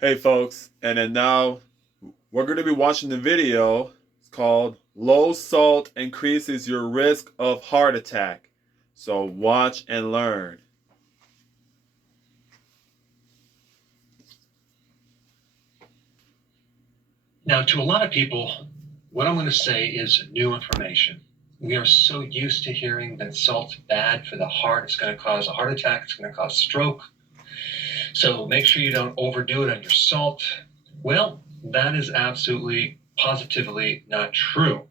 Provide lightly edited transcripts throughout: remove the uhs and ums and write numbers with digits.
Hey folks, and then now we're going to be watching the video. It's called Low Salt Increases Your Risk of Heart Attack. So watch and learn. Now, to a lot of people, what I'm going to say is new information. We are so used to hearing that salt's bad for the heart. It's going to cause a heart attack. It's going to cause stroke. So make sure you don't overdo it on your salt. Well, that is absolutely, positively not true.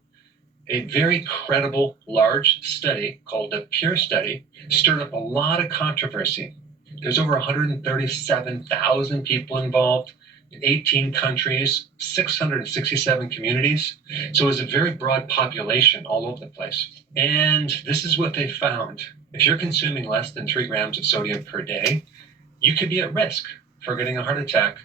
A very credible, large study called the Pure Study stirred up a lot of controversy. There's over 137,000 people involved in 18 countries, 667 communities. So it was a very broad population all over the place. And this is what they found. If you're consuming less than 3 grams of sodium per day, you could be at risk for getting a heart attack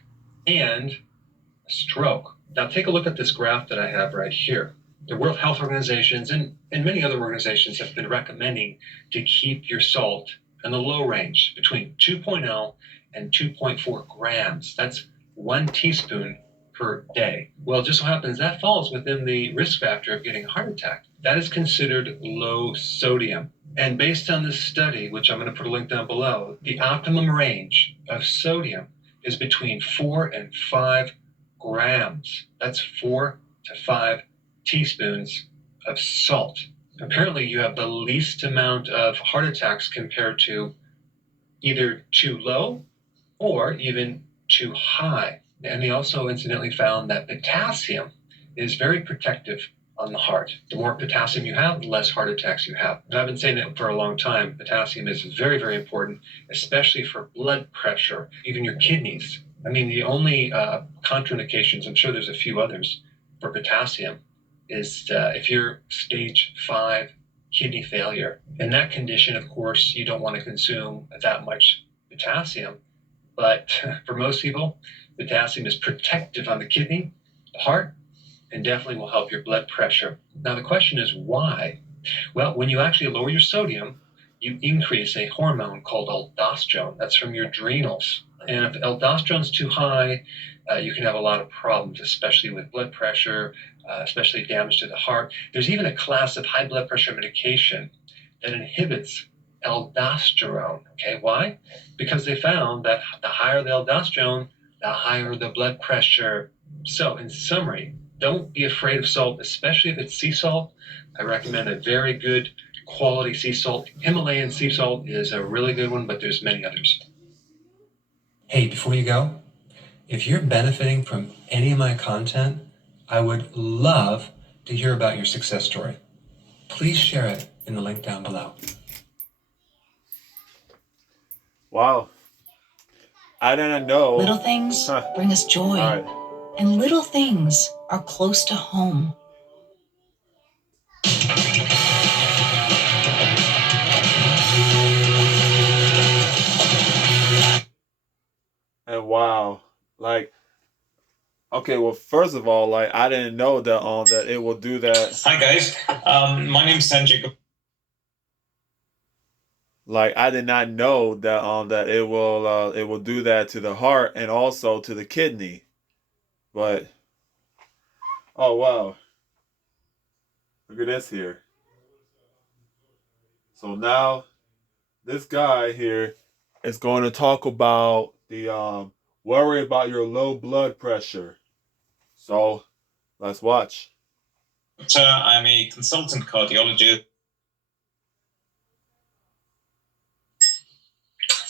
and a stroke. Now take a look at this graph that I have right here. The World Health Organizations and many other organizations have been recommending to keep your salt in the low range between 2.0 and 2.4 grams. That's 1 teaspoon per day. Well, it just so happens that falls within the risk factor of getting a heart attack. That is considered low sodium. And based on this study, which I'm going to put a link down below, the optimum range of sodium is between 4 and 5 grams. That's 4 to 5 teaspoons of salt. Apparently, you have the least amount of heart attacks compared to either too low or even too high. And they also incidentally found that potassium is very protective on the heart. The more potassium you have, the less heart attacks you have. And I've been saying it for a long time. Potassium is very, very important, especially for blood pressure, even your kidneys. I mean, the only contraindications, I'm sure there's a few others, for potassium is if you're stage 5 kidney failure. In that condition, of course, you don't want to consume that much potassium. But for most people, potassium is protective on the kidney, the heart, and definitely will help your blood pressure. Now, the question is why? Well, when you actually lower your sodium, you increase a hormone called aldosterone. That's from your adrenals. And if aldosterone is too high, you can have a lot of problems, especially with blood pressure, especially damage to the heart. There's even a class of high blood pressure medication that inhibits aldosterone. Okay, why? Because they found that the higher the aldosterone, the higher the blood pressure. So, in summary, don't be afraid of salt, especially if it's sea salt. I recommend a very good quality sea salt. Himalayan sea salt is a really good one, but there's many others. Hey, before you go, if you're benefiting from any of my content, I would love to hear about your success story. Please share it in the link down below. Wow. I didn't know. Little things bring us joy, Right. and little things are close to home. And wow. Like, okay, well, first of all, like I didn't know that it will do that. Hi guys, my name's Sanjay. Like I did not know that it will do that to the heart and also to the kidney. But oh wow. Look at this here. So now this guy here is going to talk about the worry about your low blood pressure. So let's watch. I'm a consultant cardiologist.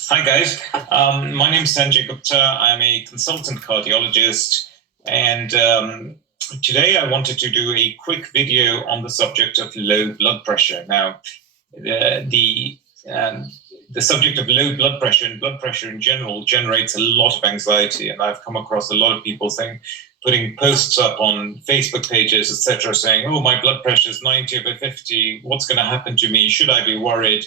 Hi guys, my name's Sanjay Gupta. I'm a consultant cardiologist, and today I wanted to do a quick video on the subject of low blood pressure. Now, the subject of low blood pressure and blood pressure in general generates a lot of anxiety, and I've come across a lot of people putting posts up on Facebook pages, etc., saying, "Oh, my blood pressure is 90 over 50. What's going to happen to me? Should I be worried?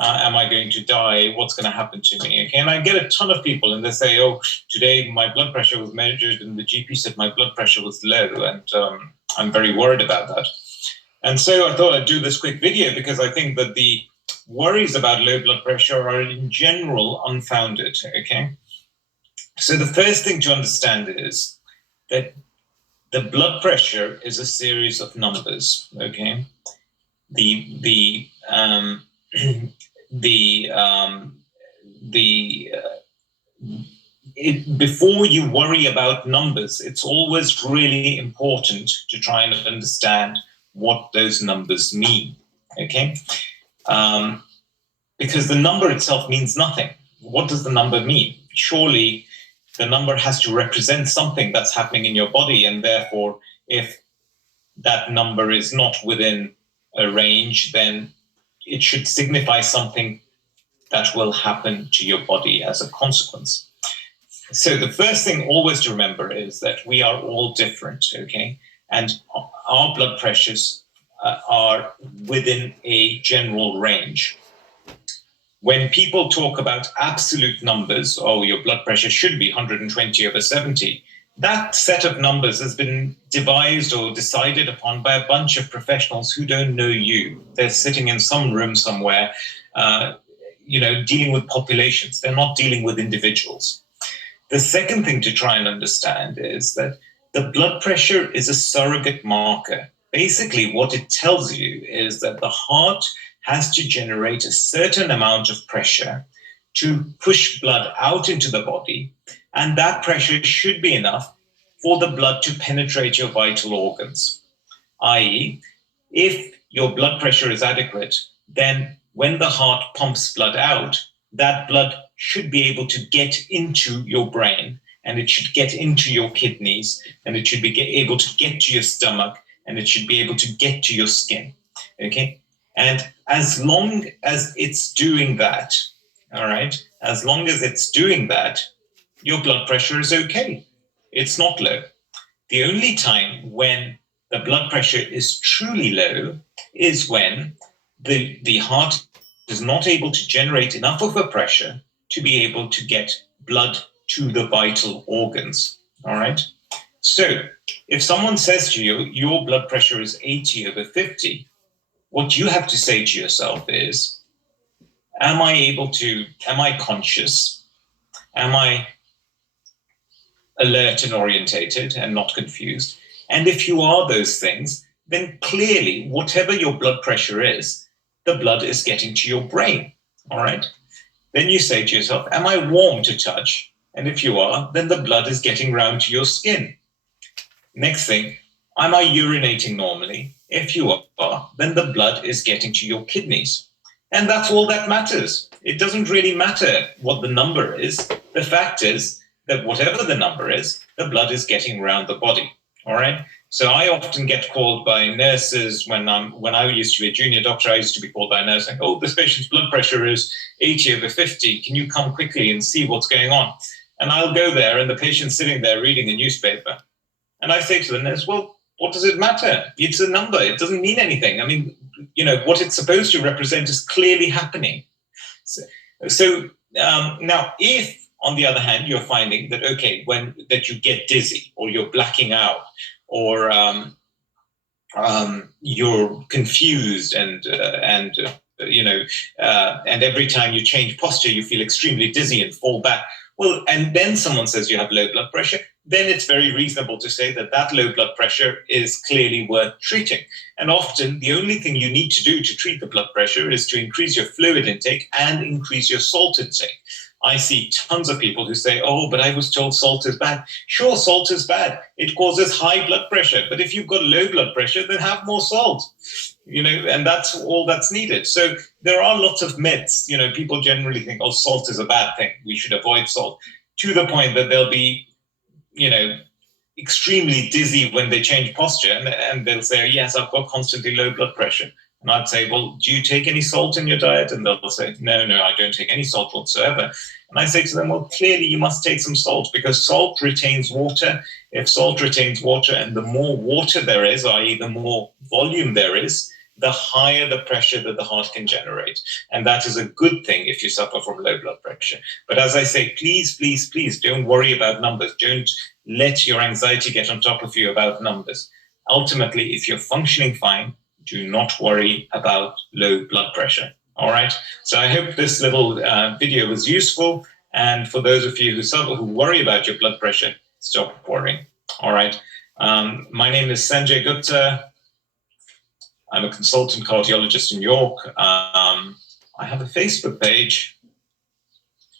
Am I going to die? What's going to happen to me?" Okay, and I get a ton of people, and they say, "Oh, today my blood pressure was measured, and the GP said my blood pressure was low, and I'm very worried about that." And so I thought I'd do this quick video because I think that the worries about low blood pressure are in general unfounded. Okay. So the first thing to understand is that the blood pressure is a series of numbers. Okay, the the the before you worry about numbers, it's always really important to try and understand what those numbers mean. Okay, because the number itself means nothing. What does the number mean? Surely the number has to represent something that's happening in your body, and therefore, if that number is not within a range, then it should signify something that will happen to your body as a consequence. So the first thing always to remember is that we are all different, okay? And our blood pressures are within a general range. When people talk about absolute numbers, oh, your blood pressure should be 120/70, that set of numbers has been devised or decided upon by a bunch of professionals who don't know you. They're sitting in some room somewhere, dealing with populations. They're not dealing with individuals. The second thing to try and understand is that the blood pressure is a surrogate marker. Basically, what it tells you is that the heart has to generate a certain amount of pressure to push blood out into the body, and that pressure should be enough for the blood to penetrate your vital organs. I.e., if your blood pressure is adequate, then when the heart pumps blood out, that blood should be able to get into your brain, and it should get into your kidneys, and it should be able to get to your stomach, and it should be able to get to your skin. Okay? And as long as it's doing that, all right, as long as it's doing that, your blood pressure is okay. It's not low. The only time when the blood pressure is truly low is when the heart is not able to generate enough of a pressure to be able to get blood to the vital organs. All right. So if someone says to you, your blood pressure is 80/50, what you have to say to yourself is, am I conscious? Am I alert and orientated and not confused? And if you are those things, then clearly, whatever your blood pressure is, the blood is getting to your brain. All right. Then you say to yourself, am I warm to touch? And if you are, then the blood is getting round to your skin. Next thing, am I urinating normally? If you are, then the blood is getting to your kidneys. And that's all that matters. It doesn't really matter what the number is. The fact is that whatever the number is, the blood is getting around the body. All right. So I often get called by nurses when I used to be a junior doctor. I used to be called by a nurse saying, "Oh, this patient's blood pressure is 80/50. Can you come quickly and see what's going on?" And I'll go there, and the patient's sitting there reading a newspaper. And I say to the nurse, "Well, what does it matter? It's a number. It doesn't mean anything. I mean, what it's supposed to represent is clearly happening." So now, if on the other hand you're finding that that you get dizzy, or you're blacking out, or you're confused, and every time you change posture you feel extremely dizzy and fall back. Well, and then someone says you have low blood pressure, then it's very reasonable to say that that low blood pressure is clearly worth treating. And often the only thing you need to do to treat the blood pressure is to increase your fluid intake and increase your salt intake. I see tons of people who say, "Oh, but I was told salt is bad." Sure, salt is bad. It causes high blood pressure. But if you've got low blood pressure, then have more salt. And that's all that's needed. So there are lots of myths. People generally think, "Oh, salt is a bad thing. We should avoid salt," to the point that they'll be, extremely dizzy when they change posture, and they'll say, "Yes, I've got constantly low blood pressure." And I'd say, "Well, do you take any salt in your diet?" And they'll say, no, I don't take any salt whatsoever. And I say to them, "Well, clearly you must take some salt, because salt retains water. If salt retains water, and the more water there is, i.e. the more volume there is, the higher the pressure that the heart can generate. And that is a good thing if you suffer from low blood pressure." But as I say, please, please, please don't worry about numbers. Don't let your anxiety get on top of you about numbers. Ultimately, if you're functioning fine, do not worry about low blood pressure. All right. So I hope this little video was useful. And for those of you who worry about your blood pressure, stop worrying. All right. My name is Sanjay Gupta. I'm a consultant cardiologist in York. I have a Facebook page,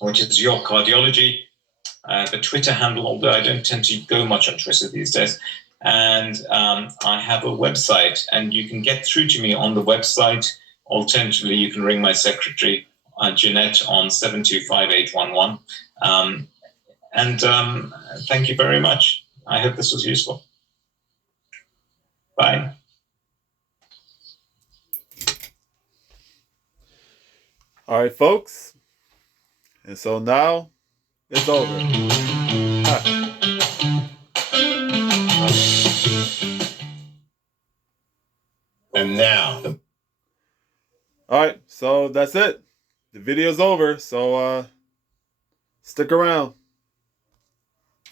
which is York Cardiology. The Twitter handle, although I don't tend to go much on Twitter these days. And I have a website, and you can get through to me on the website. Alternatively, you can ring my secretary, Jeanette, on 725-811. Thank you very much. I hope this was useful. Bye. All right, folks. And so now it's over. And now. All right, so that's it. The video's over, so stick around.